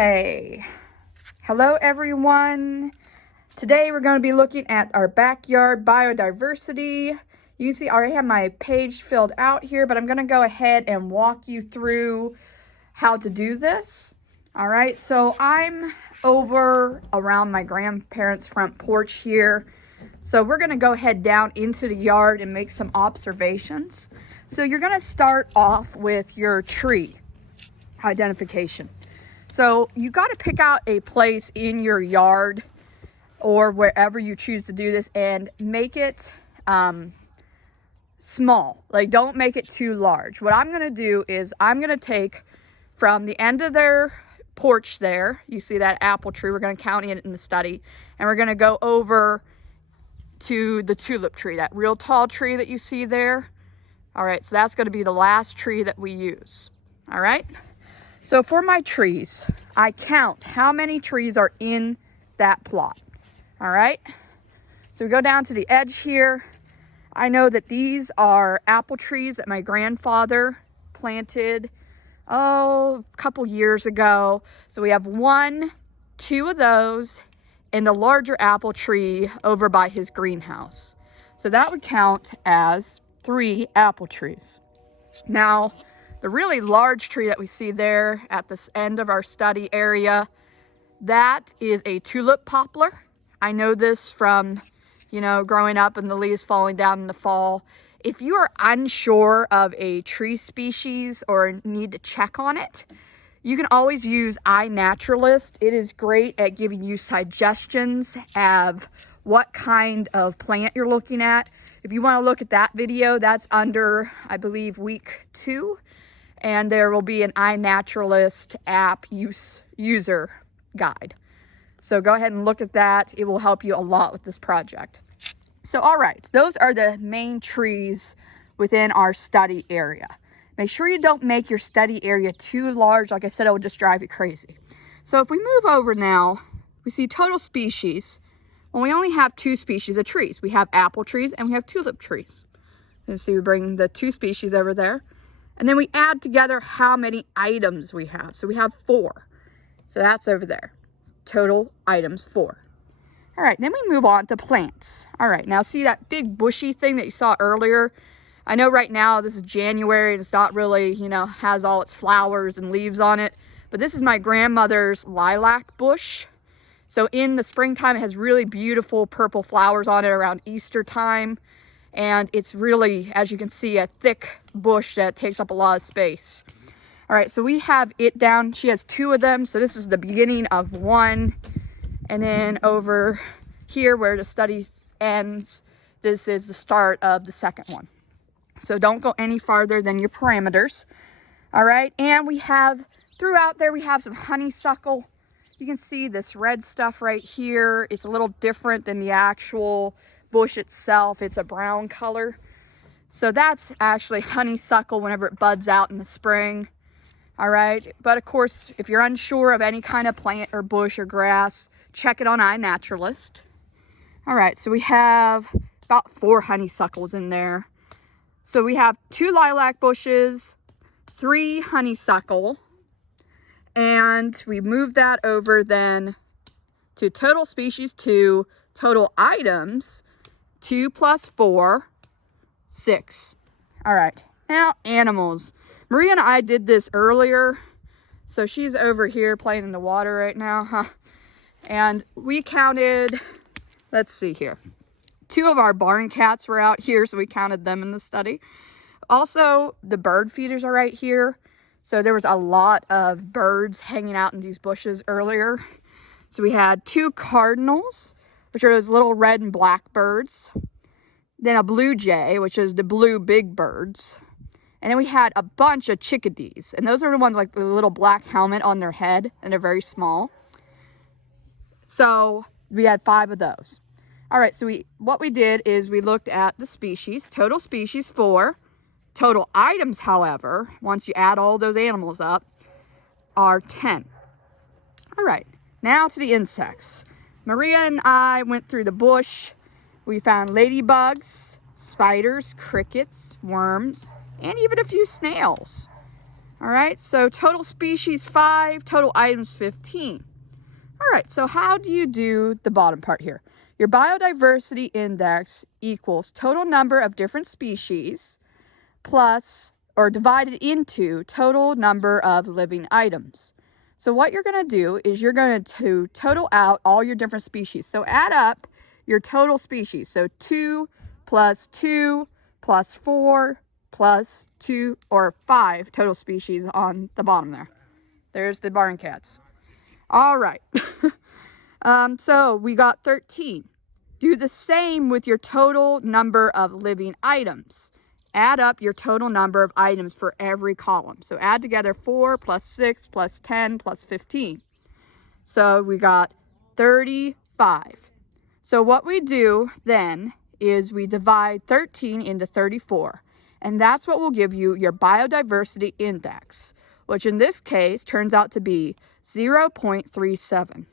Hey, hello everyone. Today we're going to be looking at our backyard biodiversity. You can see I already have my page filled out here, but I'm going to go ahead and walk you through how to do this. All right, so I'm over around my grandparents' front porch here. So we're going to go ahead down into the yard and make some observations. So you're going to start off with your tree identification. So you got to pick out a place in your yard or wherever you choose to do this and make it small. Like, don't make it too large. What I'm going to do is I'm going to take from the end of their porch there, you see that apple tree, we're going to count it in the study, and we're going to go over to the tulip tree, that real tall tree that you see there. All right, so that's going to be the last tree that we use. All right. So for my trees, I count how many trees are in that plot. All right. So we go down to the edge here. I know that these are apple trees that my grandfather planted, a couple years ago. So we have 1, 2 of those and a larger apple tree over by his greenhouse. So that would count as 3 apple trees. Now, the really large tree that we see there at this end of our study area, that is a tulip poplar. I know this from, growing up and the leaves falling down in the fall. If you are unsure of a tree species or need to check on it, you can always use iNaturalist. It is great at giving you suggestions of what kind of plant you're looking at. If you want to look at that video, that's under, I believe, week 2. And there will be an iNaturalist app user guide. So go ahead and look at that. It will help you a lot with this project. So, all right, those are the main trees within our study area. Make sure you don't make your study area too large. Like I said, it will just drive you crazy. So if we move over now, we see total species. Well, we only have 2 species of trees. We have apple trees and we have tulip trees. And so we bring the 2 species over there. And then we add together how many items we have. So we have 4. So that's over there. Total items 4. All right, then we move on to plants. All right, now see that big bushy thing that you saw earlier? I know right now this is January and it's not really, has all its flowers and leaves on it. But this is my grandmother's lilac bush. So in the springtime, it has really beautiful purple flowers on it around Easter time. And it's really, as you can see, a thick bush that takes up a lot of space. All right, so we have it down. She has 2 of them. So this is the beginning of 1. And then over here where the study ends, this is the start of the second one. So don't go any farther than your parameters. All right, and we have, throughout there, we have some honeysuckle. You can see this red stuff right here. It's a little different than the actual bush itself. It's a brown color. So that's actually honeysuckle whenever it buds out in the spring. All right, but of course, if you're unsure of any kind of plant or bush or grass, check it on iNaturalist. All right, so we have about 4 honeysuckles in there. So we have 2 lilac bushes, 3 honeysuckle, and we move that over then to total species 2, total items 2 plus 4, 6. All right, now animals. Maria and I did this earlier. So she's over here playing in the water right now, huh? And we counted, let's see here. 2 of our barn cats were out here, so we counted them in the study. Also, the bird feeders are right here. So there was a lot of birds hanging out in these bushes earlier. So we had 2 cardinals, which are those little red and black birds. Then a blue jay, which is the blue big birds. And then we had a bunch of chickadees. And those are the ones like the little black helmet on their head. And they're very small. So we had 5 of those. All right, so what we did is we looked at the species. Total species 4. Total items, however, once you add all those animals up, are 10. All right, now to the insects. Maria and I went through the bush. We found ladybugs, spiders, crickets, worms, and even a few snails. All right, so total species 5, total items 15. All right, so how do you do the bottom part here? Your biodiversity index equals total number of different species plus, or divided into, total number of living items. So what you're going to do is you're going to total out all your different species. So add up your total species. So 2 plus 2 plus 4 plus 2 or 5 total species on the bottom there. There's the barn cats. All right. So we got 13. Do the same with your total number of living items. Add up your total number of items for every column. So add together 4 plus 6 plus 10 plus 15. So we got 35. So what we do then is we divide 13 into 34. And that's what will give you your biodiversity index, which in this case turns out to be 0.37.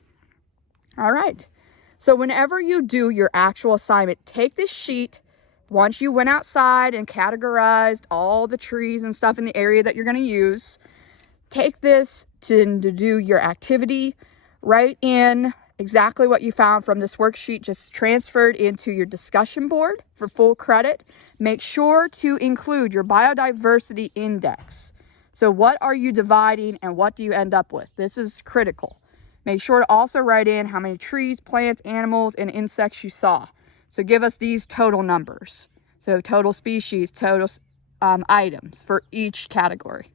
All right. So whenever you do your actual assignment, take this sheet. Once you went outside and categorized all the trees and stuff in the area that you're going to use, take this to do your activity. Write in exactly what you found from this worksheet, just transferred into your discussion board for full credit. Make sure to include your biodiversity index. So what are you dividing and what do you end up with? This is critical. Make sure to also write in how many trees, plants, animals, and insects you saw. So give us these total numbers. So total species, total items for each category.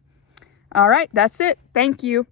All right, that's it. Thank you.